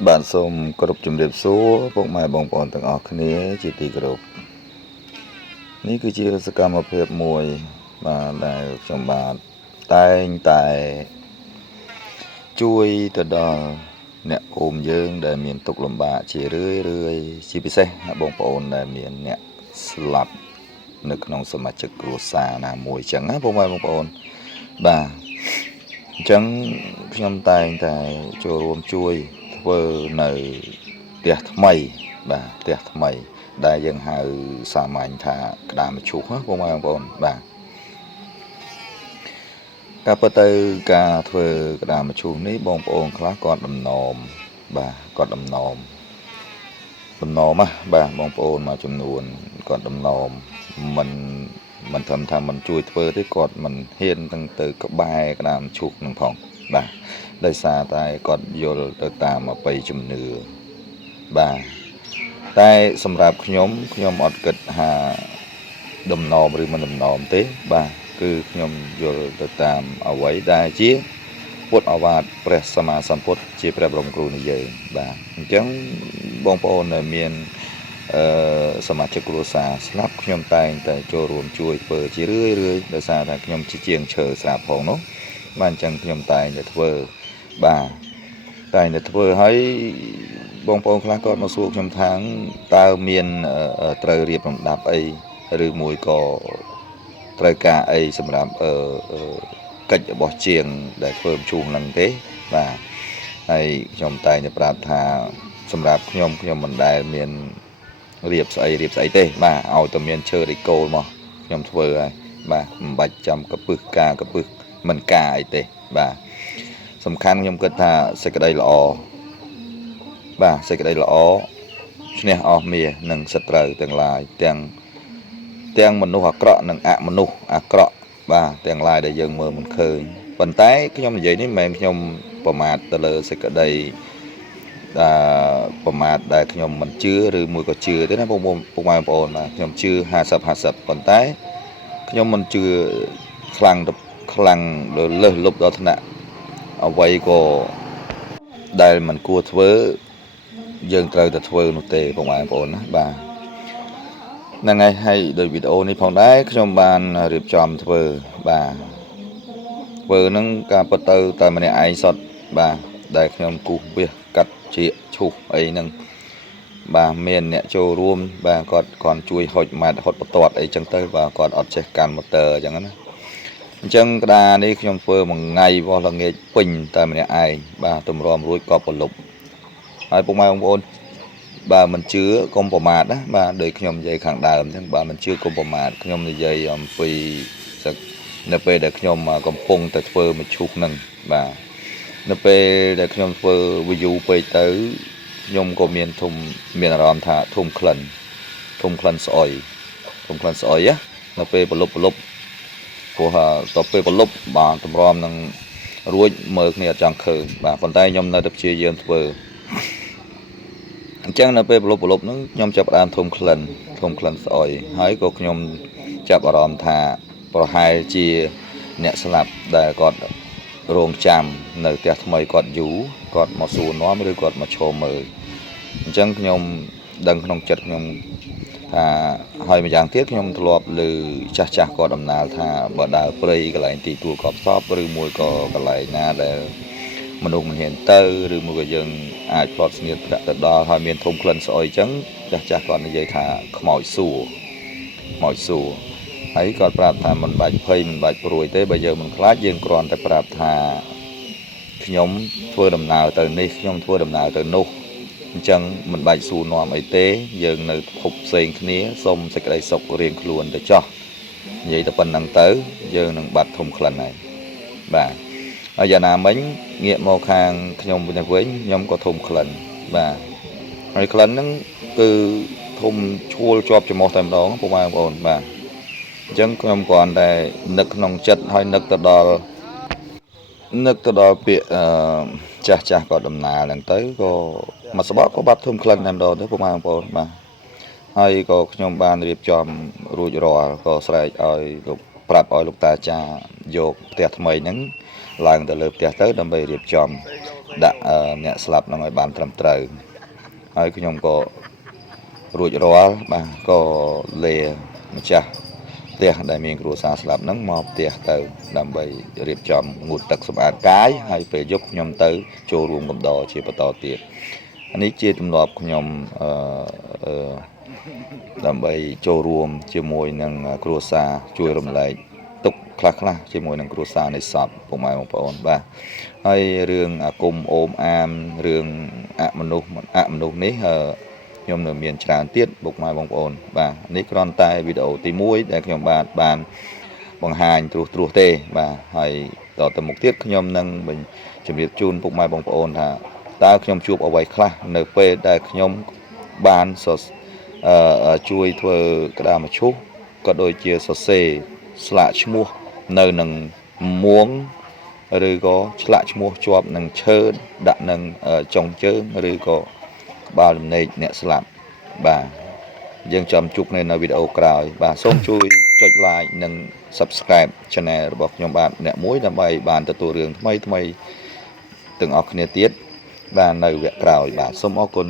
bạn xong có chụp đẹp số bốc mai bong bòn từng ọc này chỉ tì group ní cứ chia sẻ cảm ơn phép mùi mà đại trong bạn tay tại chui từ đó nè ôm dương để miền tục làm bạ chỉ rưỡi chỉ biết xe bong bòn để miền nè slap nước nông sâm chực rùa xà nà mùi trắng á bong mai bong bòn bà trắng nhâm tay tại cho rôm chui vơ nơi tiệt mày bà tiệt mày đại dân hào xa mạnh thả đàm chuột á bông ai bông bà cả bữa tư cả thuê đàm chuột ní bông bông khá còn đầm nồm bà còn đầm nồm á bà bông bông mà chùm nuồn còn đầm nồm mình thầm thầm mình chui thuê tới còn mình hiên từng từ các bài đàm chuột nằm phòng bà đây xa tay còn vô từ ta mà bay chùm nửa bà tayสำหรับខ្ញុំអត់គិតថាដំណំឬមិនដំណំទេបាទគឺខ្ញុំយល់ទៅតាមអ្វីដែលជាពុទ្ធអវាទព្រះសម្មាសម្ពុទ្ធជាព្រះបរមគ្រូនៃយើងបាទអញ្ចឹងបងប្អូនដែលមានសមាជិកគ្រួសារស្លាប់ខ្ញុំតែងតែចូលរួមជួយធ្វើជារឿយដោយសារតែខ្ញុំជាជាងឈើស្រាប់ផងនោះបាទអញ្ចឹងខ្ញុំតែងតែធ្វើបាទតែងតែធ្វើឲ្យបងប្អូនខ្លះក៏មកសួរខ្ញុំថាតើមានត្រូវរៀបលំដាប់អីឬមួយក៏ត្រូវការអីសម្រាប់កិច្ចរបស់ជាងដែលធ្វើជួងហ្នឹងទេបាទហើយខ្ញុំតែងតែប្រាប់ថាសម្រាប់ខ្ញុំមិនដែលមានរៀបស្អីទេបាទឲ្យតែមានឈើរីកូលមកខ្ញុំធ្វើហើយបាទមិនបាច់ចាំកពឹសកពឹសមិនការអីទេបាទសំខាន់ខ្ញុំគិតថាសេចក្តីល្អបាទសេចក្តីល្អឈ្នះអស់មាសនិងសត្រូវទាំងឡាយទាំងមនុស្សអាក្រក់និងអមនុស្សអាក្រក់បាទទាំងឡាយដែលយើងមើលមិនឃើញប៉ុន្តែខ្ញុំនិយាយនេះមិនមែនខ្ញុំប្រមាថទៅលើសេចក្តីប្រមាថដែលខ្ញុំមិនជឿឬមួយក៏ជឿទេណាបងប្អូនបាទខ្ញុំជឿ50ប៉ុន្តែខ្ញុំមិនជឿខ្លាំងលើសលប់ដល់ថ្នាក់អ្វីក៏ដែលមិនគួរធ្វើយើងត្រូវតែធ្វើនោះទេបងប្អូនណាបាទហ្នឹងហើយដោយវីដេអូនេះផងដែរខ្ញុំបានរៀបចំធ្វើបាទធ្វើហ្នឹងការពិតទៅតែម្នាក់ឯងសុទ្ធបាទដែលខ្ញុំគូសវាសកាត់ជាឈូសអីហ្នឹងបាទមានអ្នកចូលរួមបាទគាត់ជួយហុចម៉ាត់ហុចបន្ទាត់អីចឹងទៅបាទគាត់អត់ចេះកាន់ម៉ូទ័រអញ្ចឹងណាអញ្ចឹងក្តារនេះខ្ញុំធ្វើមួយថ្ងៃវោះល្ងាចពេញតែម្នាក់ឯងបាទទម្រាំរួចក៏ប្រលប់ហើយពុកម៉ែបងប្អូនបើមិនជឿកុំប្រមាថណាបាទដូចខ្ញុំនិយាយខាងដើមអញ្ចឹងបើមិនជឿកុំប្រមាថខ្ញុំនិយាយអំពីនៅពេលដែលខ្ញុំកំពុងតែធ្វើមឈូសហ្នឹងបាទនៅពេលដែលខ្ញុំធ្វើ view ពេកទៅខ្ញុំក៏មានអារម្មណ៍ថាធំក្លិនស្អុយណានៅពេលប្រលប់ព្រោះតទៅពេលប្រលប់បាទតម្រាំនឹងរួចមើលគ្នាអត់ចង់ឃើញបាទប៉ុន្តែខ្ញុំនៅតែព្យាយាមធ្វើអញ្ចឹងនៅពេលប្រលប់ហ្នឹងខ្ញុំចាប់ផ្ដើមធំក្លិនស្អុយហើយក៏ខ្ញុំចាប់អារម្មណ៍ថាប្រហែលជាអ្នកស្លាប់ដែលគាត់រងចាំនៅផ្ទះថ្មីគាត់យូរគាត់មកសួរនាំឬគាត់មកឈរមើលអញ្ចឹងខ្ញុំដឹងក្នុងចិត្តខ្ញុំថាហើយម្យ៉ាងទៀតខ្ញុំធ្លាប់ឮចាស់គាត់ដំណាលថាបើដើរព្រៃកន្លែងទីទួលកប់សពឬមួយក៏កន្លែងណាដែលមនុស្សមិនហ៊ានទៅឬមួយក៏យើងអាចផ្លត់ស្នៀតប្រាក់ទៅដល់ហើយមានធំក្លិនស្អុយអញ្ចឹងចាស់គាត់និយាយថាខ្មោចសួរហើយគាត់ប្រាប់ថាមិនបាច់ភ័យមិនបាច់ព្រួយទេបើយើងមិនខ្លាចយើងគ្រាន់តែប្រាប់ថាខ្ញុំធ្វើដំណើរទៅនេះខ្ញុំធ្វើដំណើរទៅនោះអញ្ចឹងមិនបាច់សួរនាំអីទេយើងនៅភពផ្សេងគ្នាសូមសេចក្តីសុខរៀងខ្លួនទៅចោះនិយាយទៅប៉ុណ្្នឹងទៅយើងនឹងបាត់ធំក្លិនហើយបាទហើយយ៉ាងណាមិញងាកមកខាងខ្ញុំវិញខ្ញុំក៏ធំក្លិនបាទហើយក្លិនហ្នឹងគឺធំឈួលជាប់ច្រមុះតែម្ដងពុកម៉ែបងប្អូនបាទអញ្ចឹងខ្ញុំគ្រាន់តែនឹកក្នុងចិត្តហើយនឹកទៅដល់ពាក្យចាស់គាត់ដំណើរហ្នឹងទៅក៏មកស្បក់ក៏បាត់ធំក្លិនតែម្ដងទៅពុកម៉ែបងប្អូនបាទហើយក៏ខ្ញុំបានរៀបចំរួចរាល់ក៏ស្រែកឲ្យលោកប្រាប់ឲ្យលោកតាចាយកផ្ទះថ្មីហ្នឹងឡើងទៅលើផ្ទះទៅដើម្បីរៀបចំ ដាក់អ្នកស្លាប់នឹងឲ្យបានត្រឹមត្រូវហើយខ្ញុំក៏រួចរាល់បាទក៏លាម្ចាស់ផ្ទះដែលមានគ្រួសារស្លាប់ហ្នឹងមកផ្ទះទៅដើម្បីរៀបចំងូតទឹកសម្អាតកាយហើយពេលយប់ខ្ញុំទៅចូលរួមកំដរជាបន្តទៀតនេះជាទម្លាប់ខ្ញុំដើម្បីចូលរួមជាមួយនឹងគ្រួសារជួយរំលែកទុក្ខខ្លះជាមួយនឹងគ្រួសារនៃសពពុកម៉ែបងប្អូនបាទហើយរឿងអាគមអូមអាមរឿងអមនុស្សនេះខ្ញុំនៅមានច្រើនទៀតពុកម៉ែបងប្អូនបាទនេះគ្រាន់តែវីដេអូទី1ដែលខ្ញុំបានបង្ហាញត្រួសទេបាទហើយតទៅមុខទៀតខ្ញុំនឹងជម្រាបជូនពុកម៉ែបងប្អូនថាតើខ្ញុំជួបអ្វីខ្លះនៅពេលដែលខ្ញុំបានជួយធ្វើក្តារមឈូសក៏ដូចជាសរសេរស្លាកឈ្មោះនៅនឹងមួងឬក៏ឆ្លាក់ឈ្មោះជាប់នឹងឈើដាក់នឹងចុងជើងឬក៏ក្បាលលំនេកអ្នកស្លាប់បាទយើងចាំជួបគ្នានៅវីដេអូក្រោយបាទសូមជួយចុច like និង subscribe channel របស់ខ្ញុំបាទអ្នកមួយដើម្បីបានទទួលរឿងថ្មីទាំងអស់គ្នាទៀតបាទនៅវគ្គក្រោយបាទសូមអរគុណ